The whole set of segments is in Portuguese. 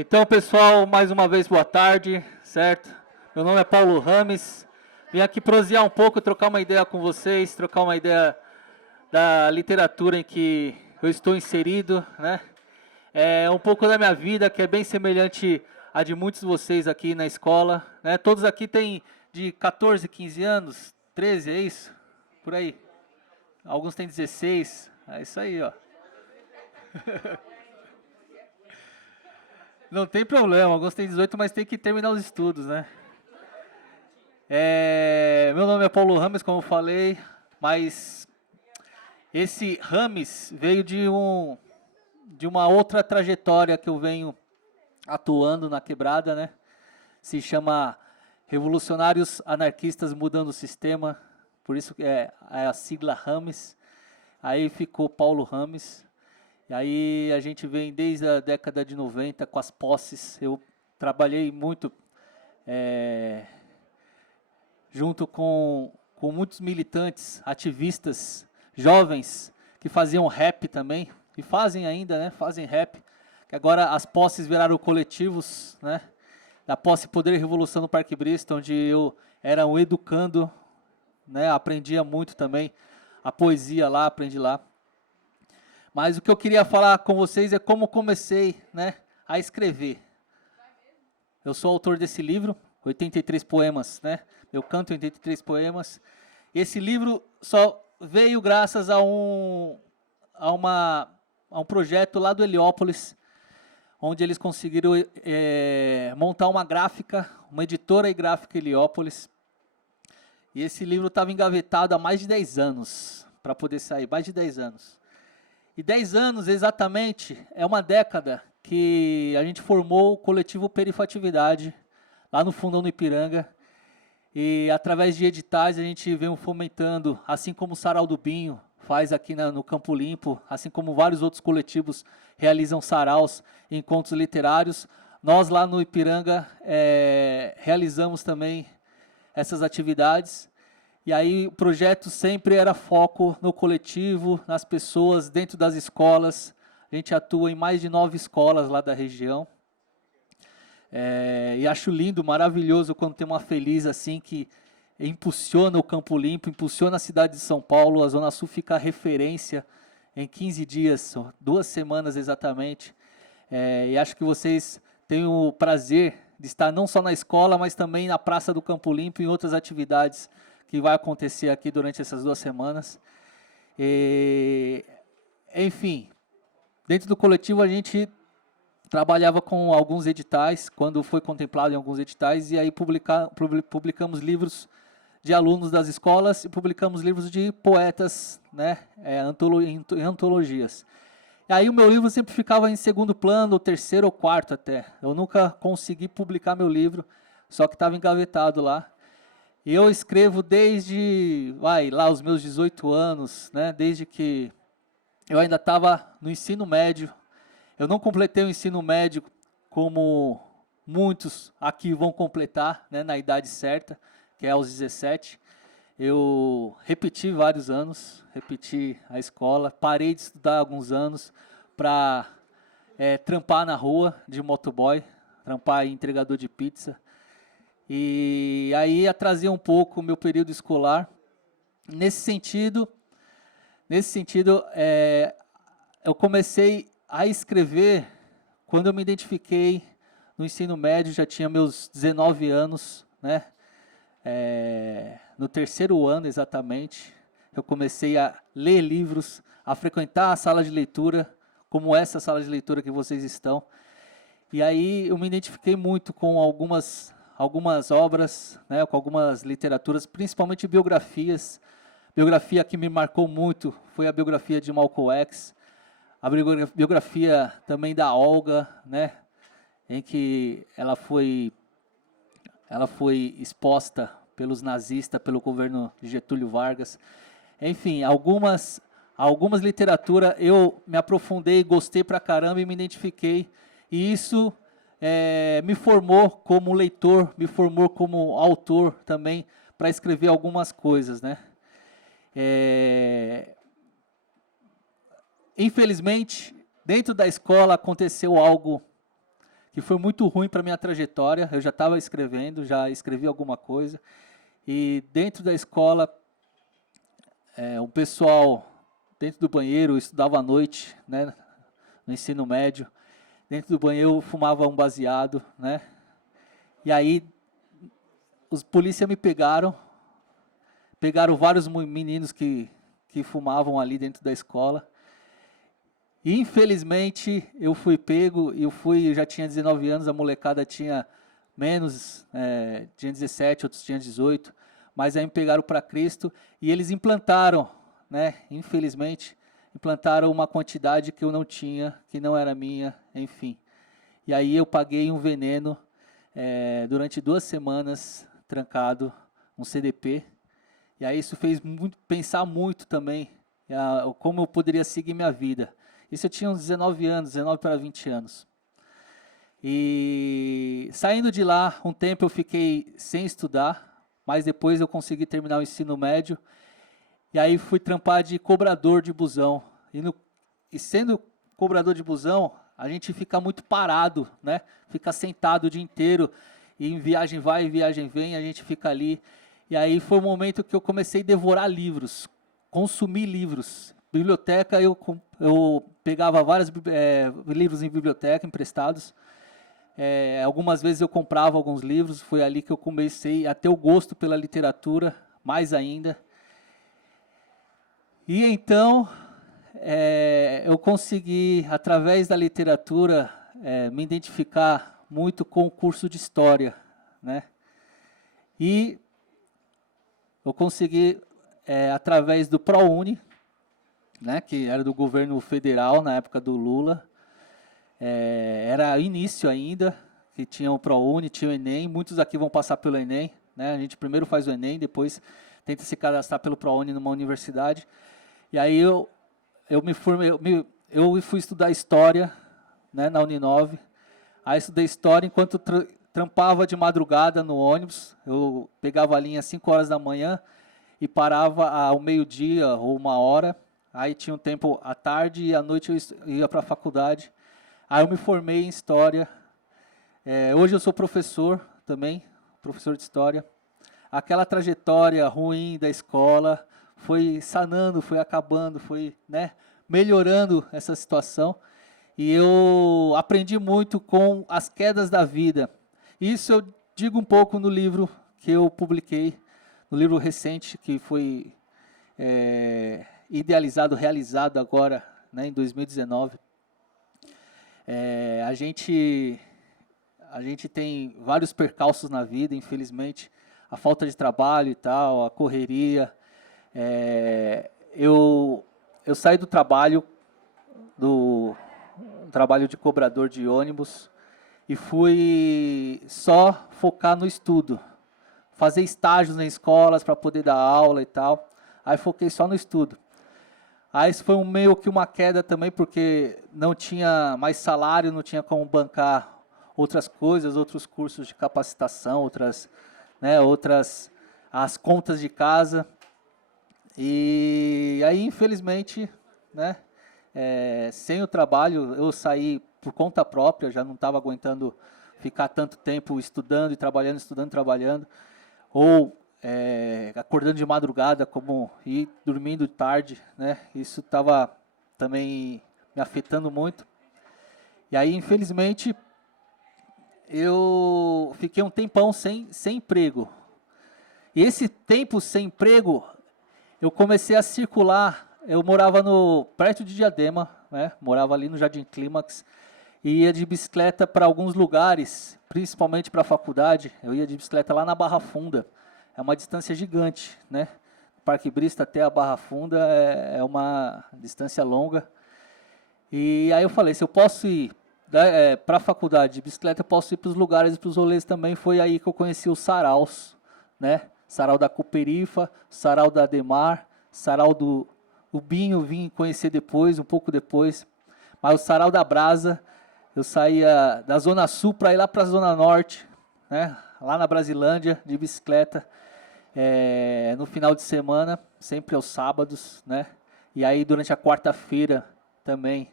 Então, pessoal, mais uma vez, boa tarde, certo? Meu nome é Paulo Rames. Vim aqui prosear um pouco, trocar uma ideia com vocês, trocar uma ideia da literatura em que eu estou inserido, né? É um pouco da minha vida, que é bem semelhante à de muitos de vocês aqui na escola, né? Todos aqui têm de 14, 15 anos, 13, é isso? Por aí. Alguns têm 16, é isso aí, ó. Não tem problema, alguns têm 18, mas tem que terminar os estudos, né? Meu nome é Paulo Rames, como eu falei, mas esse Rames veio de uma outra trajetória que eu venho atuando na quebrada, né? Se chama Revolucionários Anarquistas Mudando o Sistema, por isso é a sigla Rames. Aí ficou Paulo Rames. E aí a gente vem desde a década de 90 com as posses. Eu trabalhei muito junto com muitos militantes, ativistas, jovens que faziam rap também, e fazem ainda, né? Fazem rap. Que agora as posses viraram coletivos, né? Da posse Poder e Revolução no Parque Bristol, onde eu era um educando, né? Aprendia muito também a poesia lá, aprendi lá. Mas o que eu queria falar com vocês é como comecei, né, a escrever. Eu sou autor desse livro, 83 poemas, né? Eu canto 83 poemas. Esse livro só veio graças a um projeto lá do Heliópolis, onde eles conseguiram montar uma gráfica, uma editora e gráfica Heliópolis. E esse livro estava engavetado há mais de 10 anos, para poder sair, mais de 10 anos. E 10 anos, exatamente, é uma década que a gente formou o coletivo Perifatividade, lá no Fundão do Ipiranga. E através de editais a gente vem fomentando, assim como o Sarau do Binho faz aqui no Campo Limpo, assim como vários outros coletivos realizam saraus, encontros literários. Nós lá no Ipiranga realizamos também essas atividades. E aí o projeto sempre era foco no coletivo, nas pessoas, dentro das escolas. A gente atua em mais de 9 escolas lá da região. E acho lindo, maravilhoso quando tem uma feliz assim que impulsiona o Campo Limpo, impulsiona a cidade de São Paulo. A Zona Sul fica a referência em 15 dias, 2 semanas exatamente. E acho que vocês têm o prazer de estar não só na escola, mas também na Praça do Campo Limpo e em outras atividades que vai acontecer aqui durante essas 2 semanas. Enfim, dentro do coletivo a gente trabalhava com alguns editais, quando foi contemplado em alguns editais, e aí publicamos livros de alunos das escolas e publicamos livros de poetas, né, em antologias. E aí o meu livro sempre ficava em segundo plano, ou terceiro ou quarto até. Eu nunca consegui publicar meu livro, só que estava engavetado lá. E eu escrevo desde, lá os meus 18 anos, né, desde que eu ainda estava no ensino médio. Eu não completei o ensino médio como muitos aqui vão completar, né, na idade certa, que é aos 17. Eu repeti vários anos, repeti a escola, parei de estudar alguns anos para trampar na rua de motoboy, trampar em entregador de pizza. E aí atrasei um pouco o meu período escolar. Nesse sentido, eu comecei a escrever quando eu me identifiquei no ensino médio, já tinha meus 19 anos, né? No terceiro ano exatamente, eu comecei a ler livros, a frequentar a sala de leitura, como essa sala de leitura que vocês estão. E aí eu me identifiquei muito com algumas obras, né, com algumas literaturas, principalmente biografias. Biografia que me marcou muito foi a biografia de Malcolm X, a biografia também da Olga, né, em que ela foi exposta pelos nazistas, pelo governo de Getúlio Vargas. Enfim, algumas literaturas eu me aprofundei, gostei pra caramba e me identifiquei. E isso me formou como leitor, me formou como autor também, para escrever algumas coisas, né? Infelizmente, dentro da escola aconteceu algo que foi muito ruim para a minha trajetória. Eu já estava escrevendo, já escrevi alguma coisa. E dentro da escola, o pessoal dentro do banheiro, eu estudava à noite, né, no ensino médio. Dentro do banheiro eu fumava um baseado, né? E aí os polícias me pegaram vários meninos que fumavam ali dentro da escola. E infelizmente eu fui pego, eu já tinha 19 anos, a molecada tinha menos, tinha 17, outros tinham 18, mas aí me pegaram para Cristo e eles implantaram, né, infelizmente, implantaram uma quantidade que eu não tinha, que não era minha, enfim. E aí eu paguei um veneno durante 2 semanas, trancado, um CDP. E aí isso fez pensar muito também como eu poderia seguir minha vida. Isso eu tinha uns 19 anos, 19 para 20 anos. E saindo de lá, um tempo eu fiquei sem estudar, mas depois eu consegui terminar o ensino médio. E aí fui trampar de cobrador de busão. E sendo cobrador de busão, a gente fica muito parado, né? Fica sentado o dia inteiro, e em viagem vai, em viagem vem, a gente fica ali. E aí foi o momento que eu comecei a devorar livros, consumir livros. Biblioteca, eu pegava vários livros em biblioteca emprestados. Algumas vezes eu comprava alguns livros, foi ali que eu comecei a ter o gosto pela literatura, mais ainda. E então, eu consegui, através da literatura, me identificar muito com o curso de História, né? E eu consegui, através do ProUni, né, que era do governo federal, na época do Lula, era início ainda, que tinha o ProUni, tinha o Enem, muitos aqui vão passar pelo Enem, né? A gente primeiro faz o Enem, depois tenta se cadastrar pelo ProUni numa universidade. E aí eu me formei, eu fui estudar História, né, na Uninove. Aí estudei História enquanto trampava de madrugada no ônibus. Eu pegava a linha às 5 horas da manhã e parava ao meio-dia ou 1 hora. Aí tinha um tempo à tarde e à noite eu ia para a faculdade. Aí eu me formei em História. Hoje eu sou professor também, professor de História. Aquela trajetória ruim da escola foi sanando, foi acabando, foi, né, melhorando essa situação. E eu aprendi muito com as quedas da vida. Isso eu digo um pouco no livro que eu publiquei, no livro recente, que foi idealizado, realizado agora, né, em 2019. A gente tem vários percalços na vida, infelizmente, a falta de trabalho e tal, a correria. Eu saí do trabalho de cobrador de ônibus e fui só focar no estudo, fazer estágios em escolas para poder dar aula e tal. Aí foquei só no estudo. Aí isso foi meio que uma queda também, porque não tinha mais salário, não tinha como bancar outras coisas, outros cursos de capacitação, outras as contas de casa. E aí, infelizmente, né, sem o trabalho, eu saí por conta própria, já não estava aguentando ficar tanto tempo estudando e trabalhando, estudando e trabalhando, ou acordando de madrugada e dormindo tarde, né? Isso estava também me afetando muito. E aí, infelizmente, eu fiquei um tempão sem emprego. E esse tempo sem emprego, eu comecei a circular. Eu morava perto de Diadema, né? Morava ali no Jardim Clímax, e ia de bicicleta para alguns lugares, principalmente para a faculdade. Eu ia de bicicleta lá na Barra Funda. É uma distância gigante, né? Parque Brista até a Barra Funda é uma distância longa. E aí eu falei, se eu posso ir para a faculdade de bicicleta, eu posso ir para os lugares e para os rolês também. Foi aí que eu conheci os saraus, né? Sarau da Cooperifa, sarau da Ademar, sarau do Binho, vim conhecer depois, um pouco depois. Mas o sarau da Brasa, eu saía da Zona Sul para ir lá para a Zona Norte, né? Lá na Brasilândia, de bicicleta, no final de semana, sempre aos sábados, né? E aí durante a quarta-feira também,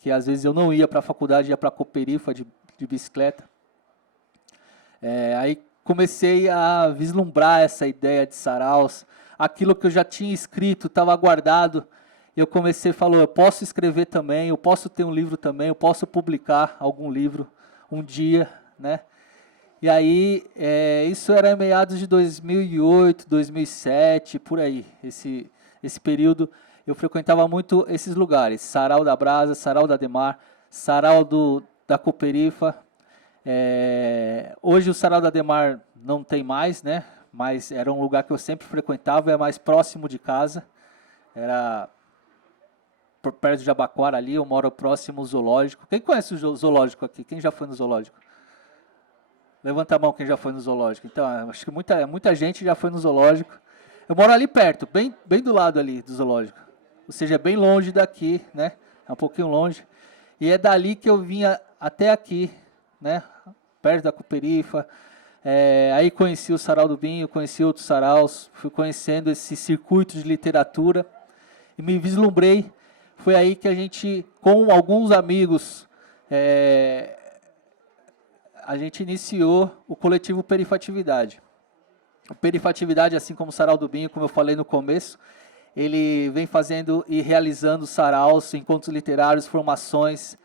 que às vezes eu não ia para a faculdade, ia para a Cooperifa de bicicleta. Aí comecei a vislumbrar essa ideia de saraus, aquilo que eu já tinha escrito, estava guardado, e eu comecei a falar, eu posso escrever também, eu posso ter um livro também, eu posso publicar algum livro um dia, né? E aí, isso era em meados de 2008, 2007, por aí, esse período, eu frequentava muito esses lugares, Sarau da Brasa, Sarau da Ademar, Sarau da Cooperifa. Hoje o Sarau da Ademar não tem mais, né? Mas era um lugar que eu sempre frequentava, é mais próximo de casa, era por perto de Jabaquara ali, eu moro próximo ao zoológico. Quem conhece o zoológico aqui? Quem já foi no zoológico? Levanta a mão quem já foi no zoológico. Então, acho que muita gente já foi no zoológico. Eu moro ali perto, bem do lado ali do zoológico. Ou seja, bem longe daqui, né? É um pouquinho longe. E é dali que eu vinha até aqui, né? Perto da Cooperifa. Aí conheci o Sarau do Binho, conheci outros saraus, fui conhecendo esse circuito de literatura e me vislumbrei. Foi aí que a gente, com alguns amigos, a gente iniciou o coletivo Perifatividade. O Perifatividade, assim como o Sarau do Binho, como eu falei no começo, ele vem fazendo e realizando saraus, encontros literários, formações,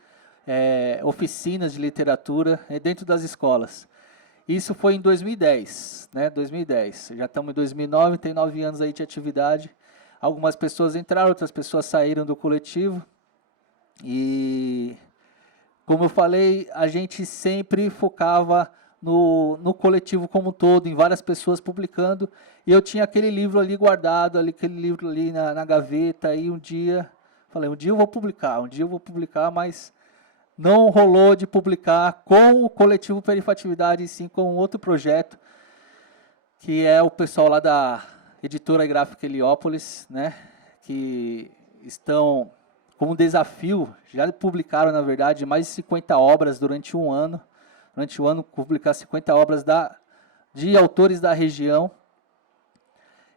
oficinas de literatura dentro das escolas. Isso foi em 2010, né? 2010. Já estamos em 2009, tem 9 anos aí de atividade. Algumas pessoas entraram, outras pessoas saíram do coletivo. E, como eu falei, a gente sempre focava no coletivo como um todo, em várias pessoas publicando. E eu tinha aquele livro ali guardado, aquele livro ali na gaveta. E um dia eu vou publicar, mas não rolou de publicar com o coletivo Perifatividade, e sim com outro projeto, que é o pessoal lá da editora gráfica Heliópolis, né, que estão com um desafio, já publicaram, na verdade, mais de 50 obras durante um ano. Durante o ano, publicar 50 obras de autores da região.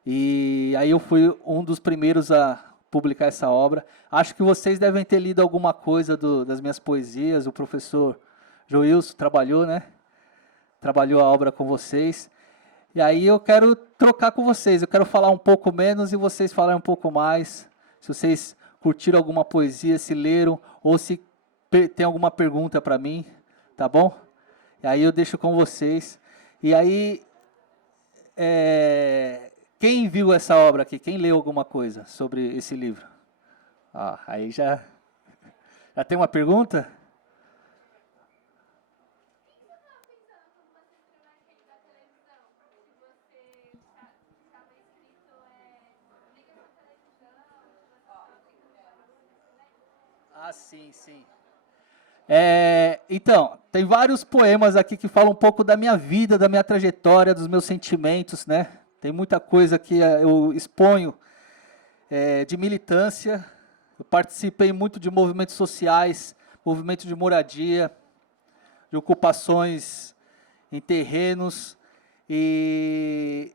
E aí eu fui um dos primeiros a publicar essa obra. Acho que vocês devem ter lido alguma coisa das minhas poesias. O professor Joilson trabalhou, né? Trabalhou a obra com vocês. E aí eu quero trocar com vocês. Eu quero falar um pouco menos e vocês falarem um pouco mais. Se vocês curtiram alguma poesia, se leram, ou se tem alguma pergunta para mim, tá bom? E aí eu deixo com vocês. E aí, quem viu essa obra aqui? Quem leu alguma coisa sobre esse livro? Aí já tem uma pergunta? Sim. Então, tem vários poemas aqui que falam um pouco da minha vida, da minha trajetória, dos meus sentimentos, né? Tem muita coisa que eu exponho de militância. Eu participei muito de movimentos sociais, movimento de moradia, de ocupações em terrenos. E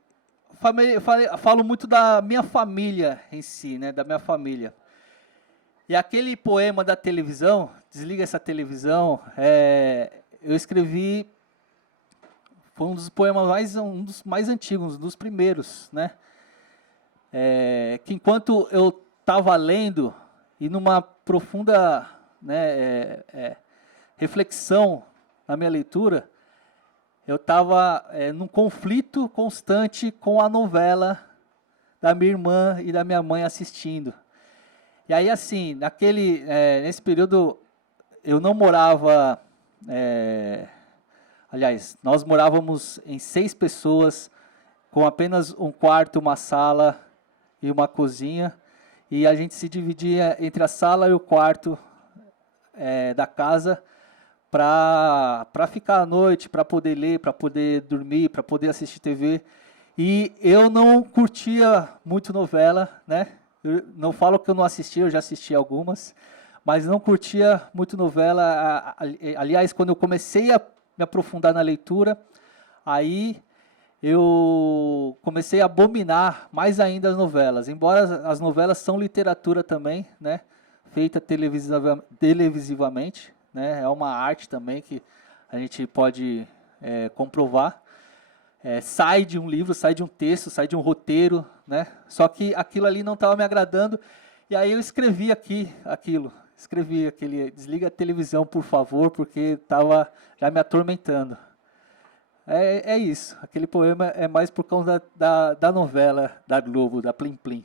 falo muito da minha família em si, né? Da minha família. E aquele poema da televisão, Desliga essa televisão, eu escrevi, foi um dos poemas um dos mais antigos, um dos primeiros, né? Que enquanto eu estava lendo, e numa profunda, né, reflexão na minha leitura, eu estava num conflito constante com a novela da minha irmã e da minha mãe assistindo. E aí, assim, nesse período, eu não morava... aliás, nós morávamos em 6 pessoas, com apenas um quarto, uma sala e uma cozinha. E a gente se dividia entre a sala e o quarto da casa para ficar à noite, para poder ler, para poder dormir, para poder assistir TV. E eu não curtia muito novela, né? Eu não falo que eu não assistia, eu já assisti algumas, mas não curtia muito novela. Aliás, quando eu comecei a me aprofundar na leitura, aí eu comecei a abominar mais ainda as novelas. Embora as novelas são literatura também, né? Feita televisivamente, né? É uma arte também que a gente pode comprovar. Sai de um livro, sai de um texto, sai de um roteiro, né? Só que aquilo ali não estava me agradando, e aí eu escrevi escrevi aquele, desliga a televisão, por favor, porque estava já me atormentando. É isso, aquele poema é mais por causa da novela da Globo, da Plim Plim.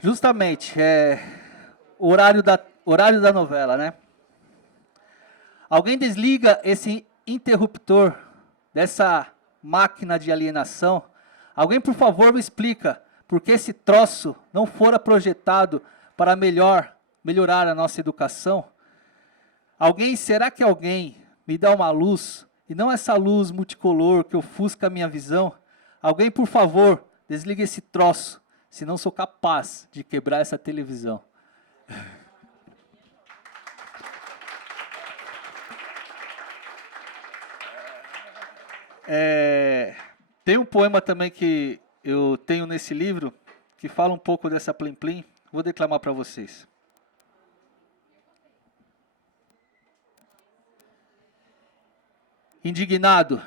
Justamente, o horário da novela, né? Alguém desliga esse interruptor dessa máquina de alienação? Alguém, por favor, me explica por que esse troço não fora projetado para melhorar a nossa educação? Será que alguém me dá uma luz, e não essa luz multicolor que ofusca a minha visão? Alguém, por favor, desliga esse troço, senão sou capaz de quebrar essa televisão. Tem um poema também que eu tenho nesse livro, que fala um pouco dessa Plim Plim. Vou declamar para vocês. Indignado,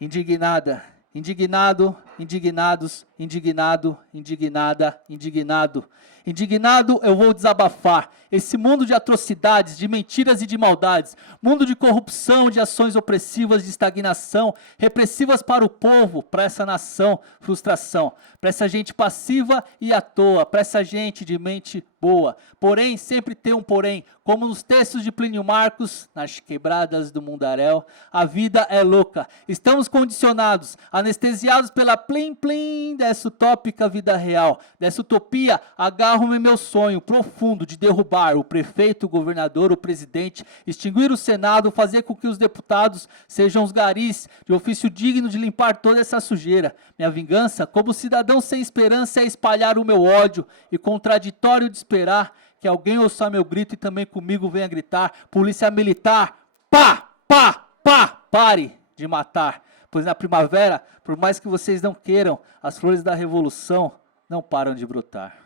indignada, indignado, indignados, indignado, indignada, indignado. Indignado, eu vou desabafar esse mundo de atrocidades, de mentiras e de maldades, mundo de corrupção, de ações opressivas, de estagnação, repressivas para o povo, para essa nação, frustração, para essa gente passiva e à toa, para essa gente de mente boa. Porém, sempre tem um porém, como nos textos de Plínio Marcos, nas quebradas do Mundaréu, a vida é louca. Estamos condicionados, anestesiados pela plim-plim dessa utópica vida real. Dessa utopia, agarro-me meu sonho profundo de derrubar o prefeito, o governador, o presidente, extinguir o Senado, fazer com que os deputados sejam os garis de ofício digno de limpar toda essa sujeira. Minha vingança, como cidadão sem esperança, é espalhar o meu ódio e contraditório de esperar que alguém ouça meu grito e também comigo venha gritar: polícia militar, pá, pá, pá, pare de matar. Pois na primavera, por mais que vocês não queiram, as flores da revolução não param de brotar.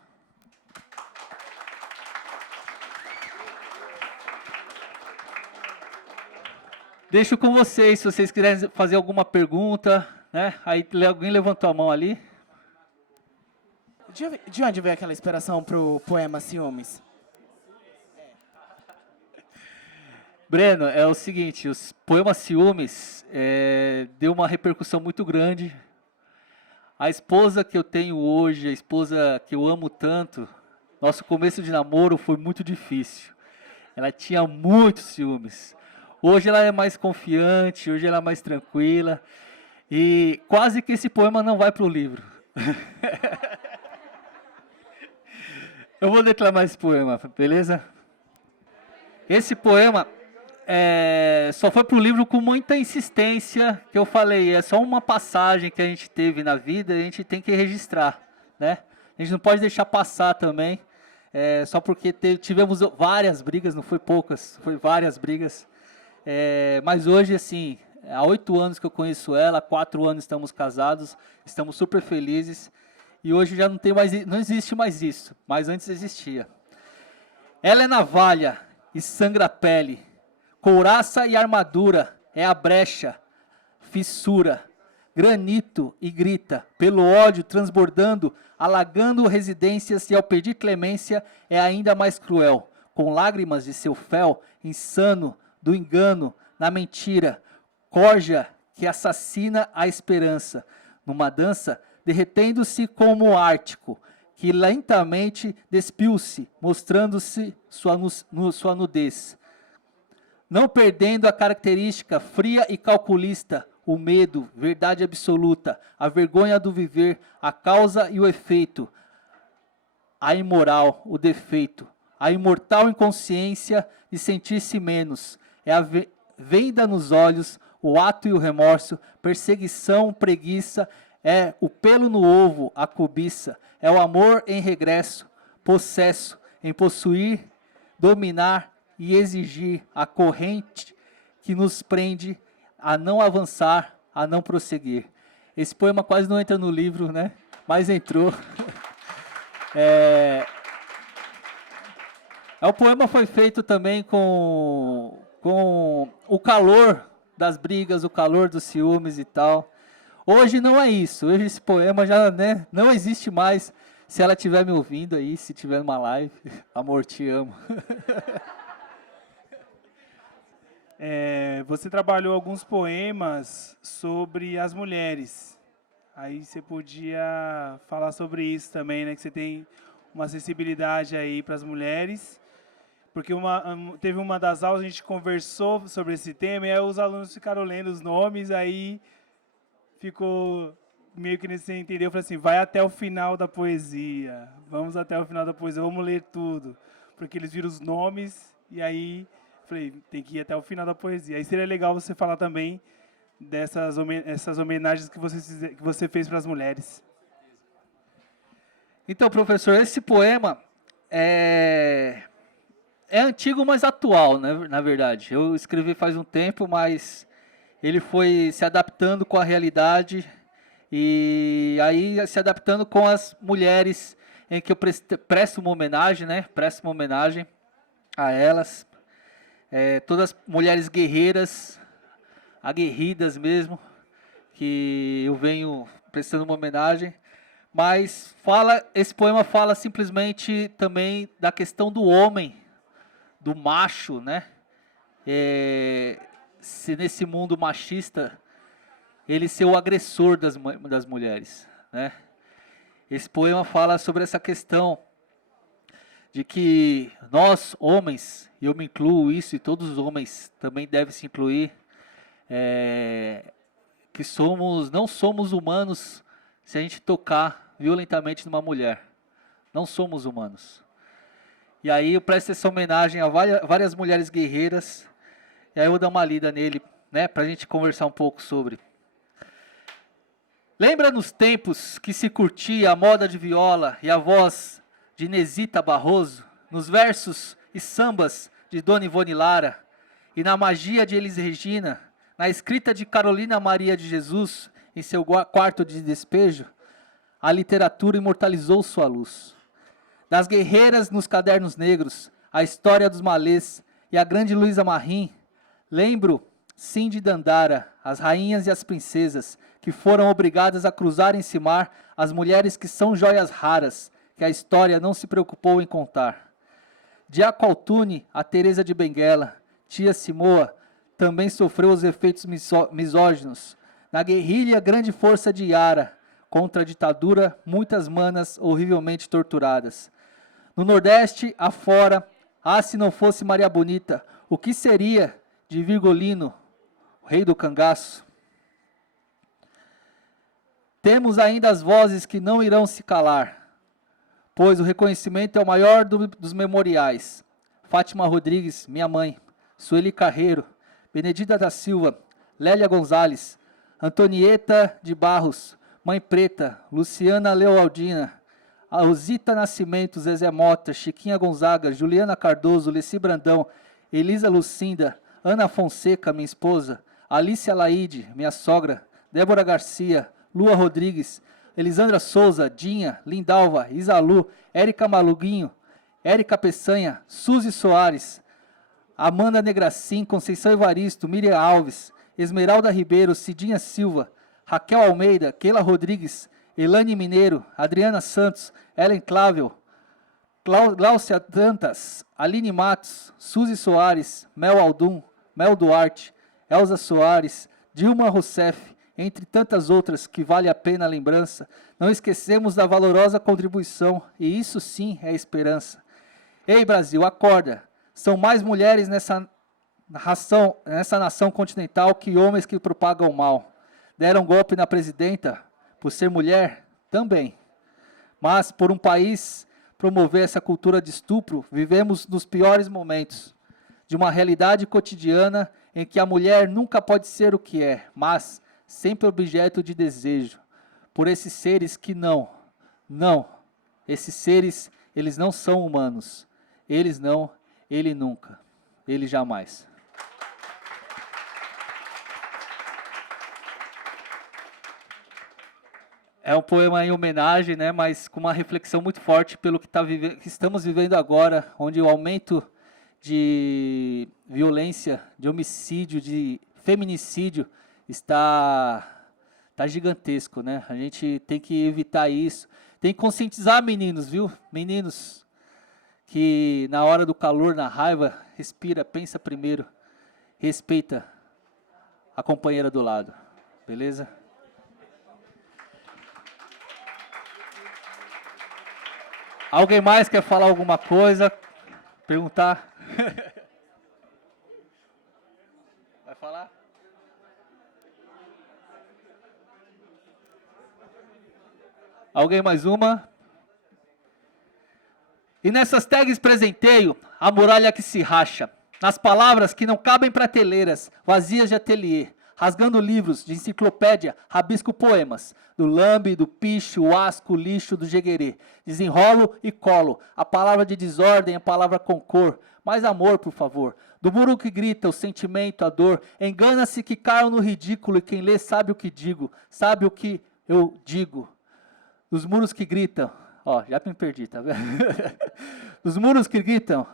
Deixo com vocês, se vocês quiserem fazer alguma pergunta, né? Aí alguém levantou a mão ali. De onde veio aquela inspiração pro poema Ciúmes? Breno, é o seguinte, o poema Ciúmes deu uma repercussão muito grande. A esposa que eu tenho hoje, a esposa que eu amo tanto, nosso começo de namoro foi muito difícil. Ela tinha muitos ciúmes. Hoje ela é mais confiante, hoje ela é mais tranquila. E quase que esse poema não vai para o livro. Eu vou declamar esse poema, beleza? Esse poema só foi para o livro com muita insistência, que eu falei, é só uma passagem que a gente teve na vida e a gente tem que registrar, né? A gente não pode deixar passar também, só porque tivemos várias brigas, não foi poucas, foi várias brigas. Mas hoje, assim, há 8 anos que eu conheço ela, há 4 anos estamos casados, estamos super felizes. E hoje já não existe mais isso, mas antes existia. Ela é navalha e sangra a pele, couraça e armadura, é a brecha, fissura, granito e grita, pelo ódio transbordando, alagando residências, e ao pedir clemência é ainda mais cruel, com lágrimas de seu fel, insano, do engano, na mentira, corja que assassina a esperança, numa dança derretendo-se como o Ártico, que lentamente despiu-se, mostrando-se sua nudez. Não perdendo a característica fria e calculista, o medo, verdade absoluta, a vergonha do viver, a causa e o efeito, a imoral, o defeito, a imortal inconsciência de sentir-se menos, é a venda nos olhos, o ato e o remorso, perseguição, preguiça, é o pelo no ovo, a cobiça, é o amor em regresso, possesso, em possuir, dominar e exigir a corrente que nos prende a não avançar, a não prosseguir. Esse poema quase não entra no livro, né? Mas entrou. O poema foi feito também com o calor das brigas, o calor dos ciúmes e tal. Hoje não é isso. Hoje esse poema já, né, não existe mais. Se ela estiver me ouvindo aí, se tiver numa live, amor, te amo. Você trabalhou alguns poemas sobre as mulheres. Aí você podia falar sobre isso também, né? Que você tem uma sensibilidade aí para as mulheres. Porque teve uma das aulas, a gente conversou sobre esse tema, e aí os alunos ficaram lendo os nomes, aí ficou meio que nesse entendeu, eu falei assim, vai até o final da poesia, vamos até o final da poesia, vamos ler tudo. Porque eles viram os nomes, e aí falei, tem que ir até o final da poesia. Aí seria legal você falar também essas homenagens que você fez para as mulheres. Então, professor, esse poema é antigo, mas atual, né, na verdade. Eu escrevi faz um tempo, mas ele foi se adaptando com a realidade e aí se adaptando com as mulheres em que eu presto uma homenagem, né? Presto uma homenagem a elas. Todas mulheres guerreiras, aguerridas mesmo, que eu venho prestando uma homenagem. Mas esse poema fala simplesmente também da questão do homem, do macho, né? Se nesse mundo machista, ele ser o agressor das mulheres, né? Esse poema fala sobre essa questão de que nós, homens, e eu me incluo isso, e todos os homens também devem se incluir, que não somos humanos se a gente tocar violentamente numa mulher. Não somos humanos. E aí eu presto essa homenagem a várias mulheres guerreiras. E aí eu vou dar uma lida nele, né, para a gente conversar um pouco sobre. Lembra nos tempos que se curtia a moda de viola e a voz de Inesita Barroso, nos versos e sambas de Dona Ivone Lara, e na magia de Elis Regina, na escrita de Carolina Maria de Jesus, em seu quarto de despejo, a literatura imortalizou sua luz. Das guerreiras nos cadernos negros, a história dos malês e a grande Luísa Marim, lembro, sim, de Dandara, as rainhas e as princesas, que foram obrigadas a cruzar esse mar, as mulheres que são joias raras, que a história não se preocupou em contar. De Aqualtune a Teresa de Benguela, tia Simoa, também sofreu os efeitos misóginos. Na guerrilha, grande força de Yara, contra a ditadura, muitas manas horrivelmente torturadas. No Nordeste, afora, se não fosse Maria Bonita, o que seria de Virgolino, o rei do cangaço? Temos ainda as vozes que não irão se calar, pois o reconhecimento é o maior dos memoriais. Fátima Rodrigues, minha mãe, Sueli Carreiro, Benedita da Silva, Lélia Gonzalez, Antonieta de Barros, Mãe Preta, Luciana Leoaldina, Rosita Nascimento, Zezé Mota, Chiquinha Gonzaga, Juliana Cardoso, Leci Brandão, Elisa Lucinda, Ana Fonseca, minha esposa, Alicia Laide, minha sogra, Débora Garcia, Lua Rodrigues, Elisandra Souza, Dinha, Lindalva, Isalu, Érica Maluguinho, Érica Peçanha, Suzy Soares, Amanda Negracim, Conceição Evaristo, Miriam Alves, Esmeralda Ribeiro, Cidinha Silva, Raquel Almeida, Keila Rodrigues, Elane Mineiro, Adriana Santos, Ellen Clável, Gláucia Dantas, Aline Matos, Suzy Soares, Mel Aldum, Mel Duarte, Elza Soares, Dilma Rousseff, entre tantas outras que vale a pena a lembrança. Não esquecemos da valorosa contribuição, e isso sim é esperança. Ei, Brasil, acorda! São mais mulheres nessa nação continental que homens que propagam o mal. Deram golpe na presidenta por ser mulher? Também. Mas, por um país promover essa cultura de estupro, vivemos nos piores momentos de uma realidade cotidiana em que a mulher nunca pode ser o que é, mas sempre objeto de desejo, por esses seres que não, esses seres, eles não são humanos, eles não, ele nunca, ele jamais. É um poema em homenagem, né, mas com uma reflexão muito forte pelo que estamos vivendo agora, onde o aumento de violência, de homicídio, de feminicídio está gigantesco, né? A gente tem que evitar isso. Tem que conscientizar meninos, viu? Meninos, que na hora do calor, na raiva, respira, pensa primeiro, respeita a companheira do lado, beleza? Alguém mais quer falar alguma coisa? Perguntar? Vai falar? Alguém mais uma? E nessas tags presenteio a muralha que se racha, nas palavras que não cabem prateleiras, vazias de ateliê, rasgando livros de enciclopédia, rabisco poemas, do lambe, do picho, o asco, o lixo, do jeguerê. Desenrolo e colo, a palavra de desordem, a palavra com cor, mais amor, por favor. Do muro que grita, o sentimento, a dor, engana-se que caiam no ridículo e quem lê sabe o que digo, sabe o que eu digo. Dos muros que gritam, ó, já me perdi, tá vendo? Dos muros que gritam,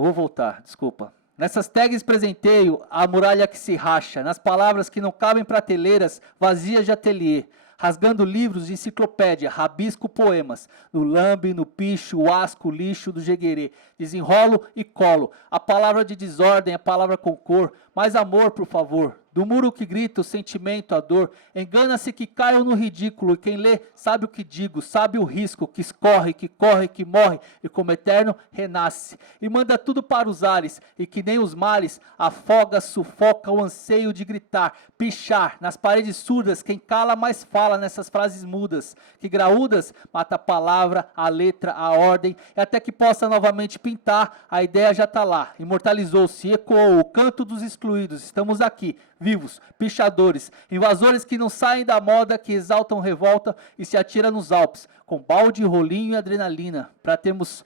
vou voltar, desculpa. Nessas tags presenteio a muralha que se racha, nas palavras que não cabem prateleiras, vazias de ateliê, rasgando livros de enciclopédia, rabisco poemas, no lambe, no picho, o asco, o lixo do jeguerê, desenrolo e colo, a palavra de desordem, a palavra com cor, mais amor, por favor. Do muro que grita o sentimento, a dor, engana-se que caiam no ridículo, e quem lê sabe o que digo, sabe o risco, que escorre, que corre, que morre, e como eterno renasce, e manda tudo para os ares, e que nem os mares, afoga, sufoca o anseio de gritar, pichar, nas paredes surdas, quem cala mais fala nessas frases mudas, que graúdas mata a palavra, a letra, a ordem, e até que possa novamente pintar, a ideia já está lá, imortalizou-se, ecoou, o canto dos excluídos, estamos aqui, vivos, pichadores, invasores que não saem da moda, que exaltam revolta e se atiram nos Alpes, com balde, rolinho e adrenalina, para termos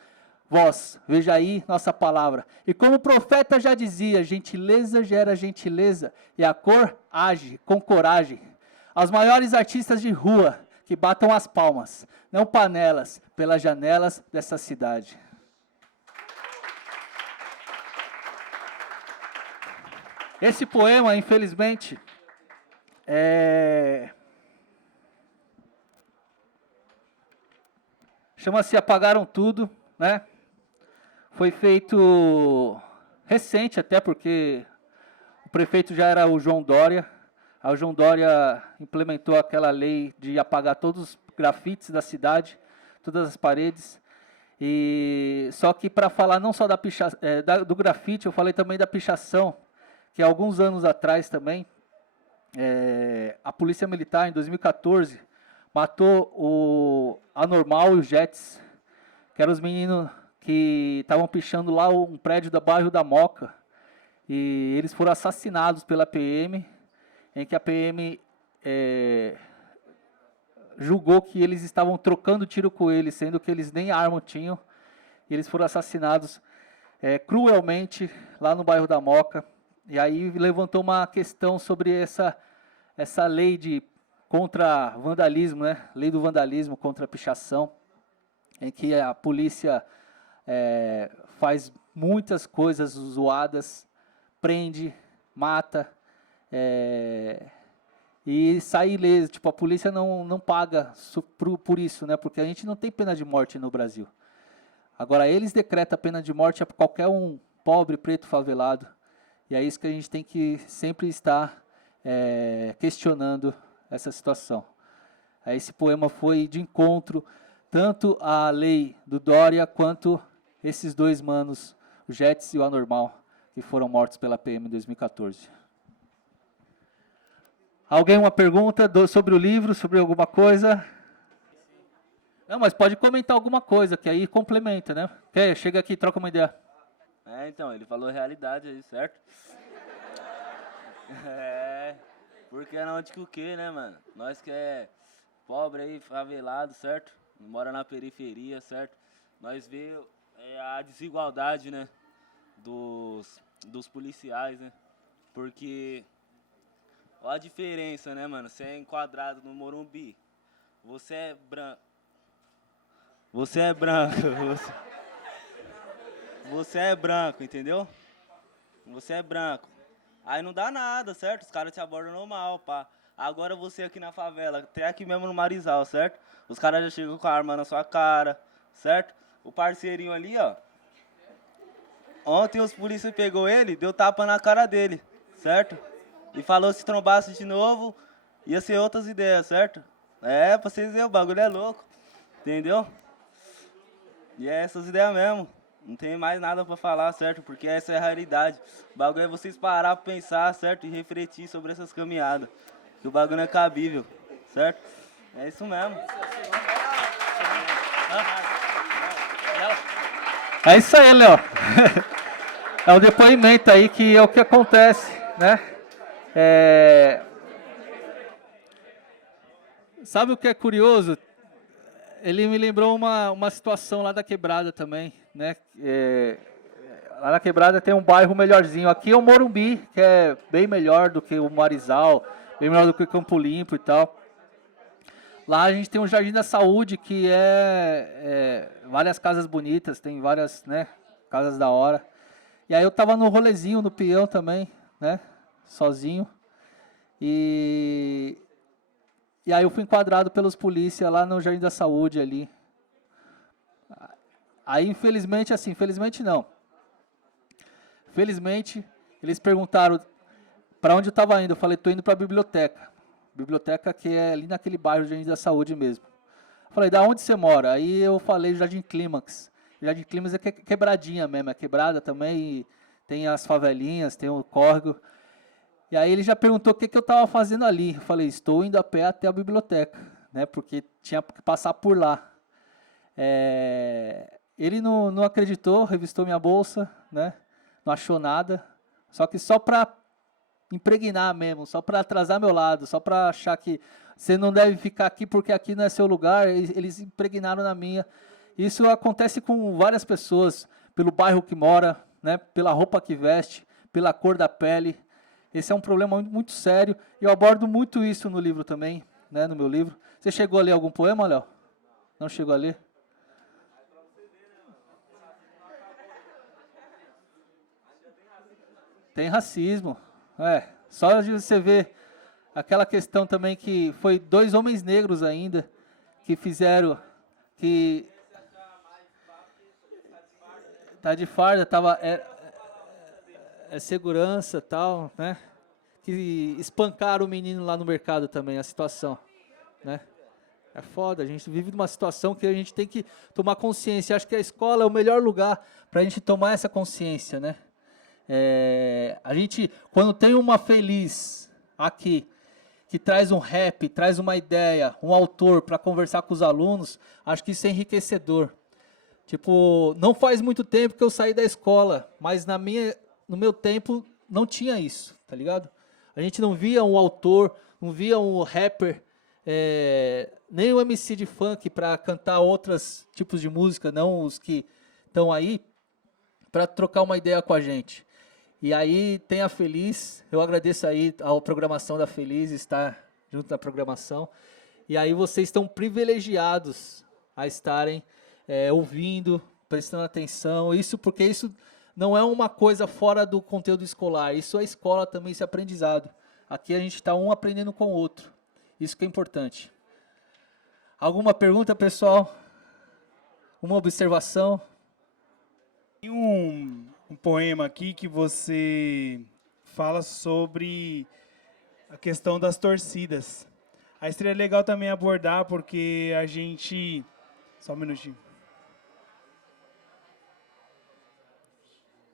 voz, veja aí nossa palavra. E como o profeta já dizia, gentileza gera gentileza, e a cor age com coragem. Aos maiores artistas de rua, que batam as palmas, não panelas, pelas janelas dessa cidade. Esse poema, infelizmente, chama-se Apagaram Tudo, né? Foi feito recente até, porque o prefeito já era o João Dória. O João Dória implementou aquela lei de apagar todos os grafites da cidade, todas as paredes. E só que para falar não só do grafite, eu falei também da pichação, que alguns anos atrás também, a Polícia Militar, em 2014, matou o Anormal e o Jets, que eram os meninos que estavam pichando lá um prédio do bairro da Moca, e eles foram assassinados pela PM, em que a PM julgou que eles estavam trocando tiro com eles, sendo que eles nem arma tinham, e eles foram assassinados cruelmente lá no bairro da Moca. E aí levantou uma questão sobre essa lei contra vandalismo, né? Lei do vandalismo contra a pichação, em que a polícia faz muitas coisas zoadas, prende, mata, e sai ileso. Tipo, a polícia não paga por isso, né? Porque a gente não tem pena de morte no Brasil. Agora, eles decretam a pena de morte a qualquer um pobre, preto, favelado. E é isso que a gente tem que sempre estar questionando essa situação. Esse poema foi de encontro tanto à lei do Dória quanto esses dois manos, o Jets e o Anormal, que foram mortos pela PM em 2014. Alguém uma pergunta sobre o livro, sobre alguma coisa? Não, mas pode comentar alguma coisa, que aí complementa, né? Chega aqui, troca uma ideia. Então, ele falou realidade aí, certo? Porque é onde que o quê, né, mano? Nós que é pobre aí, favelado, certo? Mora na periferia, certo? Nós vê a desigualdade, né, dos policiais, né? Porque Olha a diferença, né, mano? Você é enquadrado no Morumbi. Você é branco. Você é branco. Você é branco, entendeu? Você é branco. Aí não dá nada, certo? Os caras te abordam normal, pá. Agora você aqui na favela, até aqui mesmo no Marizal, certo? Os caras já chegam com a arma na sua cara, certo? O parceirinho ali, ó. Ontem os polícias pegou ele, deu tapa na cara dele, certo? E falou se trombasse de novo, ia ser outras ideias, certo? É, pra vocês verem, o bagulho é louco, entendeu? E é essas ideias mesmo. Não tem mais nada pra falar, certo? Porque essa é a realidade. O bagulho é vocês parar pra pensar, certo? E refletir sobre essas caminhadas. Que o bagulho não é cabível, certo? É isso mesmo. É isso aí, Léo. É o depoimento aí que é o que acontece, né? Sabe o que é curioso? Ele me lembrou uma situação lá da Quebrada também, né? Lá na Quebrada tem um bairro melhorzinho. Aqui é o Morumbi, que é bem melhor do que o Marizal, bem melhor do que o Campo Limpo e tal. Lá a gente tem o Jardim da Saúde, que é várias casas bonitas, tem várias, né, casas da hora. E aí eu tava no rolezinho, no peão também, né, sozinho. E aí eu fui enquadrado pelos polícias lá no Jardim da Saúde ali. Aí infelizmente, assim, infelizmente não. Felizmente, eles perguntaram para onde eu estava indo. Eu falei, estou indo para a biblioteca. Biblioteca que é ali naquele bairro do Jardim da Saúde mesmo. Eu falei, da onde você mora? Aí eu falei Jardim Clímax. Jardim Clímax é quebradinha mesmo, é quebrada também. Tem as favelinhas, tem o córrego. E aí ele já perguntou o que eu estava fazendo ali. Eu falei, estou indo a pé até a biblioteca, né? Porque tinha que passar por lá. Ele não acreditou, revistou minha bolsa, né? Não achou nada, só que só para impregnar mesmo, só para atrasar meu lado, só para achar que você não deve ficar aqui porque aqui não é seu lugar, eles impregnaram na minha. Isso acontece com várias pessoas, pelo bairro que mora, né, pela roupa que veste, pela cor da pele. Esse é um problema muito, muito sério, e eu abordo muito isso no livro também, né, no meu livro. Você chegou a ler algum poema, Léo? Não chegou a ler? Tem racismo, só de você ver aquela questão também que foi 2 homens negros ainda, que fizeram, que tá de farda, segurança tal, né, que espancaram o menino lá no mercado também, a situação, né. É foda, a gente vive numa situação que a gente tem que tomar consciência, acho que a escola é o melhor lugar para a gente tomar essa consciência, né. A gente, quando tem uma Feliz aqui, que traz um rap, traz uma ideia, um autor para conversar com os alunos, acho que isso é enriquecedor. Tipo, não faz muito tempo que eu saí da escola, mas no meu tempo não tinha isso, tá ligado? A gente não via um autor, não via um rapper, nem um MC de funk para cantar outros tipos de música, não os que estão aí, para trocar uma ideia com a gente. E aí tem a Feliz, eu agradeço aí a programação da Feliz, estar junto na programação. E aí vocês estão privilegiados a estarem ouvindo, prestando atenção. Isso porque isso não é uma coisa fora do conteúdo escolar, isso é escola também, isso é aprendizado. Aqui a gente está um aprendendo com o outro, isso que é importante. Alguma pergunta, pessoal? Uma observação? Tem um poema aqui que você fala sobre a questão das torcidas. Aí seria legal também abordar, porque a gente... Só um minutinho.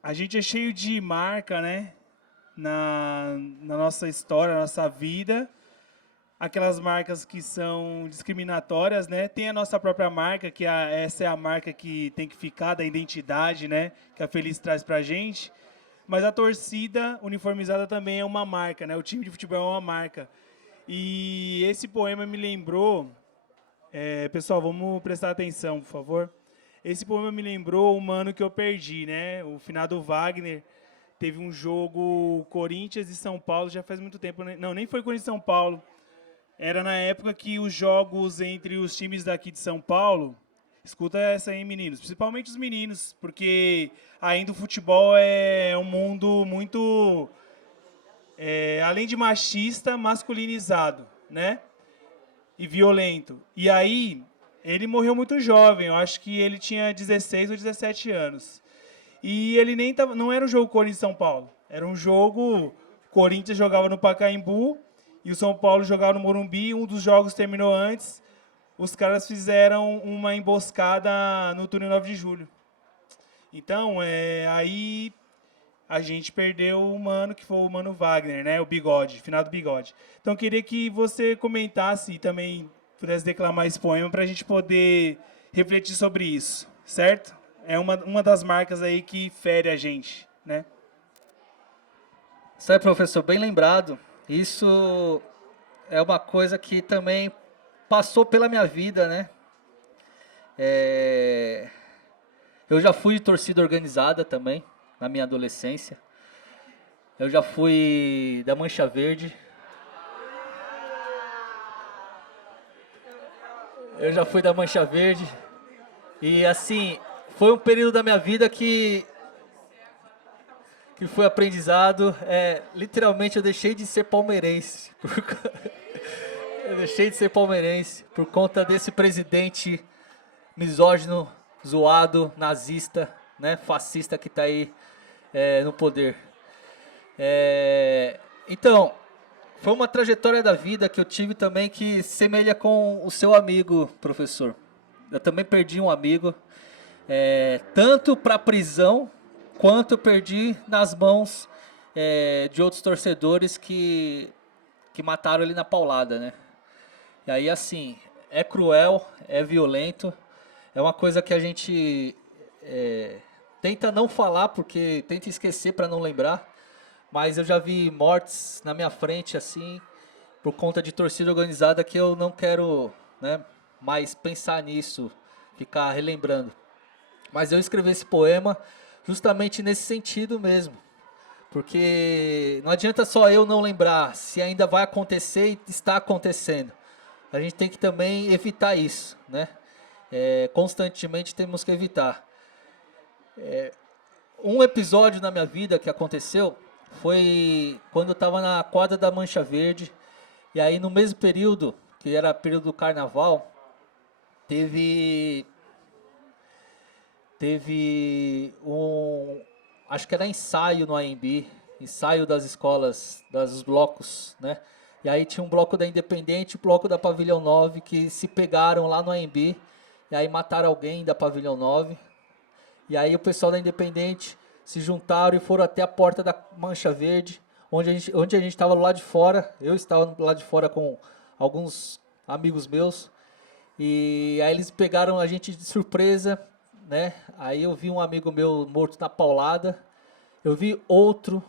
A gente é cheio de marca, né? Na nossa história, na nossa vida. Aquelas marcas que são discriminatórias, né? Tem a nossa própria marca, que essa é a marca que tem que ficar, da identidade, né? Que a Feliz traz pra gente. Mas a torcida uniformizada também é uma marca, né? O time de futebol é uma marca. E esse poema me lembrou... pessoal, vamos prestar atenção, por favor. Esse poema me lembrou o mano que eu perdi, né? O finado Wagner, teve um jogo Corinthians e São Paulo, já faz muito tempo. Não, nem foi Corinthians e São Paulo. Era na época que os jogos entre os times daqui de São Paulo... Escuta essa aí, meninos. Principalmente os meninos, porque ainda o futebol é um mundo muito... além de machista, masculinizado, né? E violento. E aí, ele morreu muito jovem. Eu acho que ele tinha 16 ou 17 anos. E ele nem tava, não era um jogo Corinthians-São Paulo. Era um jogo... Corinthians jogava no Pacaembu e o São Paulo jogava no Morumbi. Um dos jogos terminou antes. Os caras fizeram uma emboscada no túnel 9 de julho. Então, aí a gente perdeu o mano, que foi o Mano Wagner, né? O Bigode, finado Bigode. Então, eu queria que você comentasse e também pudesse declamar esse poema para a gente poder refletir sobre isso, certo? É uma das marcas aí que fere a gente, né? Isso aí, professor, bem lembrado. Isso é uma coisa que também passou pela minha vida, né? Eu já fui de torcida organizada também, na minha adolescência. Eu já fui da Mancha Verde. E assim, foi um período da minha vida que foi aprendizado. Literalmente eu deixei de ser palmeirense. Eu deixei de ser palmeirense por conta desse presidente misógino, zoado, nazista, né, fascista que está aí no poder. Então, foi uma trajetória da vida que eu tive também que semelha com o seu amigo, professor. Eu também perdi um amigo, tanto para a prisão, quanto eu perdi nas mãos de outros torcedores que mataram ele na paulada, né? E aí, assim, é cruel, é violento, é uma coisa que a gente tenta não falar, porque tenta esquecer para não lembrar, mas eu já vi mortes na minha frente, assim, por conta de torcida organizada, que eu não quero, né, mais pensar nisso, ficar relembrando. Mas eu escrevi esse poema justamente nesse sentido mesmo, porque não adianta só eu não lembrar, se ainda vai acontecer e está acontecendo. A gente tem que também evitar isso, né? Constantemente temos que evitar. Um episódio na minha vida que aconteceu foi quando eu estava na quadra da Mancha Verde, e aí no mesmo período, que era período do carnaval, teve acho que era ensaio no AMB, ensaio das escolas, dos blocos, né? E aí tinha um bloco da Independente e um bloco da Pavilhão 9 que se pegaram lá no AMB, e aí mataram alguém da Pavilhão 9. E aí o pessoal da Independente se juntaram e foram até a porta da Mancha Verde, onde a gente estava lá de fora. Eu estava lá de fora com alguns amigos meus. E aí eles pegaram a gente de surpresa, né? Aí eu vi um amigo meu morto na paulada. Eu vi outro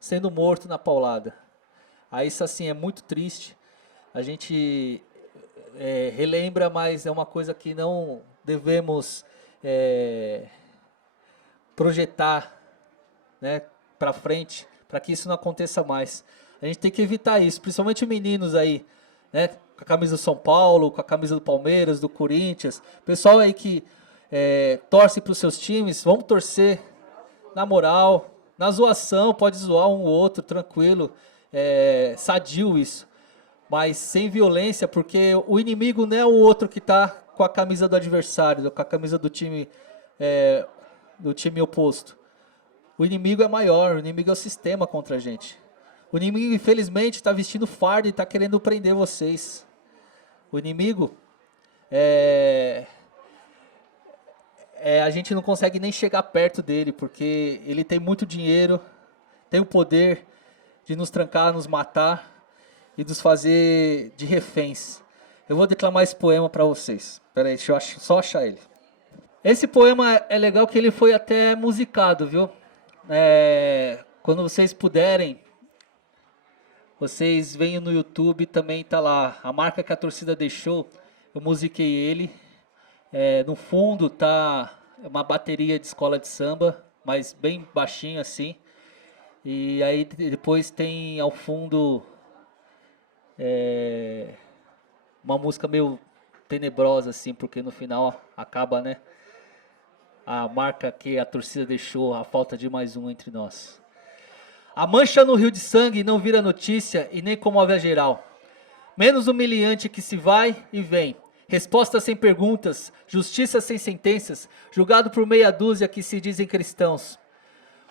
sendo morto na paulada. Aí isso assim é muito triste. A gente relembra, mas é uma coisa que não devemos projetar, né, para frente, para que isso não aconteça mais. A gente tem que evitar isso, principalmente meninos aí, né, com a camisa do São Paulo, com a camisa do Palmeiras, do Corinthians. Pessoal aí que torce para os seus times, vamos torcer na moral, na zoação, pode zoar um ou outro, tranquilo, sadio isso, mas sem violência, porque o inimigo não é o outro que está com a camisa do adversário, com a camisa do time oposto. O inimigo é maior, o inimigo é o sistema contra a gente. O inimigo, infelizmente, está vestindo farda e está querendo prender vocês. O inimigo a gente não consegue nem chegar perto dele, porque ele tem muito dinheiro, tem o poder de nos trancar, nos matar e nos fazer de reféns. Eu vou declamar esse poema para vocês. Espera aí, deixa eu só achar ele. Esse poema é legal que ele foi até musicado, viu? Quando vocês puderem, vocês venham no YouTube, também tá lá. A marca que a torcida deixou, eu musiquei ele. No fundo tá uma bateria de escola de samba, mas bem baixinho assim. E aí depois tem ao fundo uma música meio tenebrosa, assim, porque no final acaba, né? A marca que a torcida deixou, a falta de mais um entre nós. A mancha no rio de sangue não vira notícia e nem comove a geral. Menos humilhante que se vai e vem. Respostas sem perguntas, justiça sem sentenças, julgado por meia dúzia que se dizem cristãos.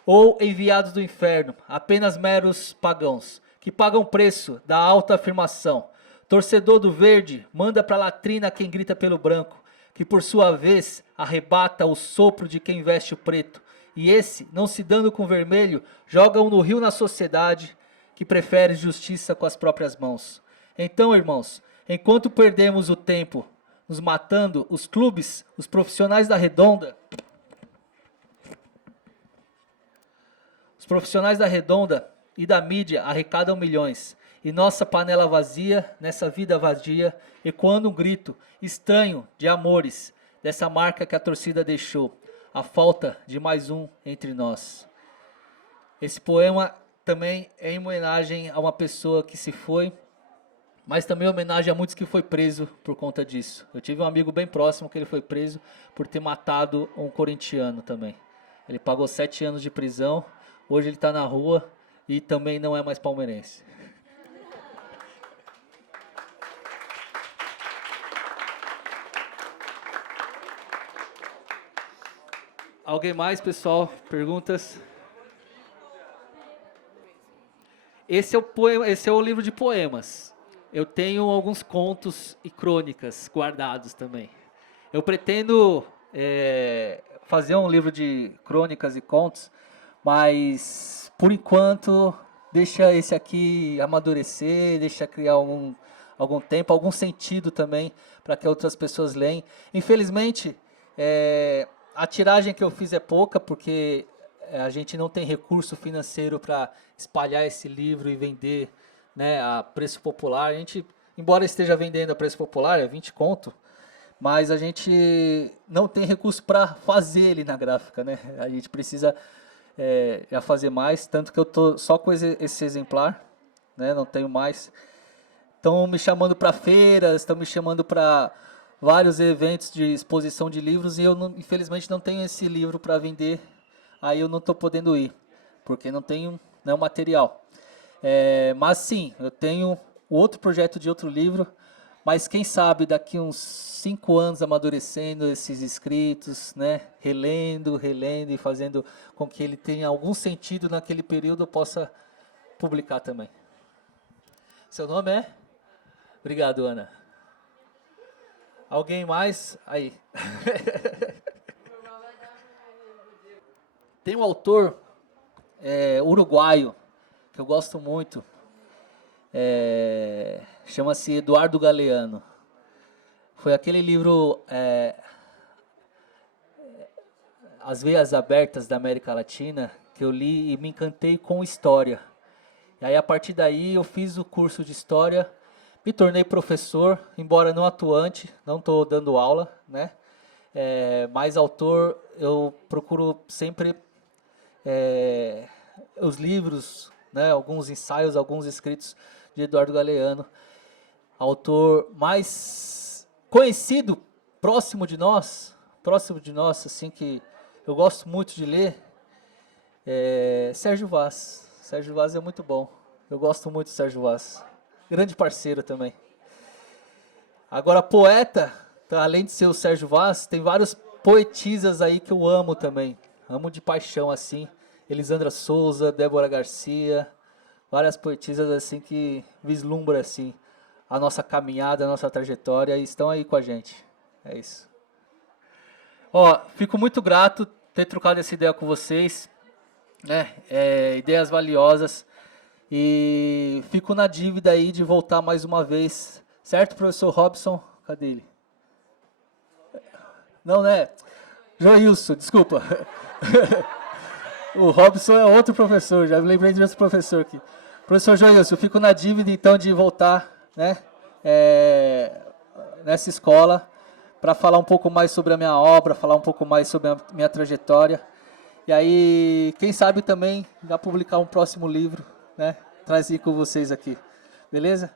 Ou enviados do inferno, apenas meros pagãos, que pagam preço da alta afirmação. Torcedor do verde, manda pra latrina quem grita pelo branco, que por sua vez arrebata o sopro de quem veste o preto. E esse, não se dando com vermelho, joga-o no rio na sociedade, que prefere justiça com as próprias mãos. Então, irmãos, enquanto perdemos o tempo nos matando, os clubes, os profissionais da Redonda, e da mídia arrecadam milhões. E nossa panela vazia, nessa vida vadia, ecoando um grito estranho de amores, dessa marca que a torcida deixou, a falta de mais um entre nós. Esse poema também é em homenagem a uma pessoa que se foi, mas também em homenagem a muitos que foi preso por conta disso. Eu tive um amigo bem próximo que ele foi preso por ter matado um corintiano também. Ele pagou 7 anos de prisão, hoje ele está na rua e também não é mais palmeirense. Alguém mais, pessoal? Perguntas? Esse é o livro de poemas. Eu tenho alguns contos e crônicas guardados também. Eu pretendo fazer um livro de crônicas e contos, mas por enquanto deixa esse aqui amadurecer, deixa criar algum tempo, algum sentido também para que outras pessoas leiam. Infelizmente, a tiragem que eu fiz é pouca, porque a gente não tem recurso financeiro para espalhar esse livro e vender, né, a preço popular. A gente, embora esteja vendendo a preço popular, é 20 conto, mas a gente não tem recurso para fazer ele na gráfica, né? A gente precisa já fazer mais, tanto que eu tô só com esse exemplar, né? Não tenho mais. Estão me chamando para feiras, estão me chamando para vários eventos de exposição de livros e eu, infelizmente, não tenho esse livro para vender. Aí eu não estou podendo ir, porque não tenho material. Mas sim, eu tenho outro projeto de outro livro, mas quem sabe daqui uns 5 anos amadurecendo esses escritos, né, relendo e fazendo com que ele tenha algum sentido naquele período, eu possa publicar também. Seu nome é? Obrigado, Ana. Alguém mais? Aí. Tem um autor uruguaio que eu gosto muito, chama-se Eduardo Galeano. Foi aquele livro As Veias Abertas da América Latina que eu li e me encantei com história. E aí a partir daí eu fiz o curso de história, me tornei professor, embora não atuante, não estou dando aula, né? Mas autor, eu procuro sempre os livros, né, alguns ensaios, alguns escritos de Eduardo Galeano, autor mais conhecido, próximo de nós, assim, que eu gosto muito de ler, Sérgio Vaz. Sérgio Vaz é muito bom, eu gosto muito de Sérgio Vaz, grande parceiro também. Agora, poeta, além de ser o Sérgio Vaz, tem vários poetisas aí que eu amo também, amo de paixão, assim, Elisandra Souza, Débora Garcia, várias poetisas assim que vislumbram assim a nossa caminhada, a nossa trajetória e estão aí com a gente. É isso. Fico muito grato ter trocado essa ideia com vocês, né? Ideias valiosas e fico na dívida aí de voltar mais uma vez, certo, professor Robson? Cadê ele? Não, né? Joilson, desculpa. O Robson é outro professor, já me lembrei de outro professor aqui. Professor Joilson, eu fico na dívida então de voltar, né, nessa escola para falar um pouco mais sobre a minha obra, falar um pouco mais sobre a minha trajetória E aí, quem sabe também já publicar um próximo livro, né? Trazer com vocês aqui. Beleza?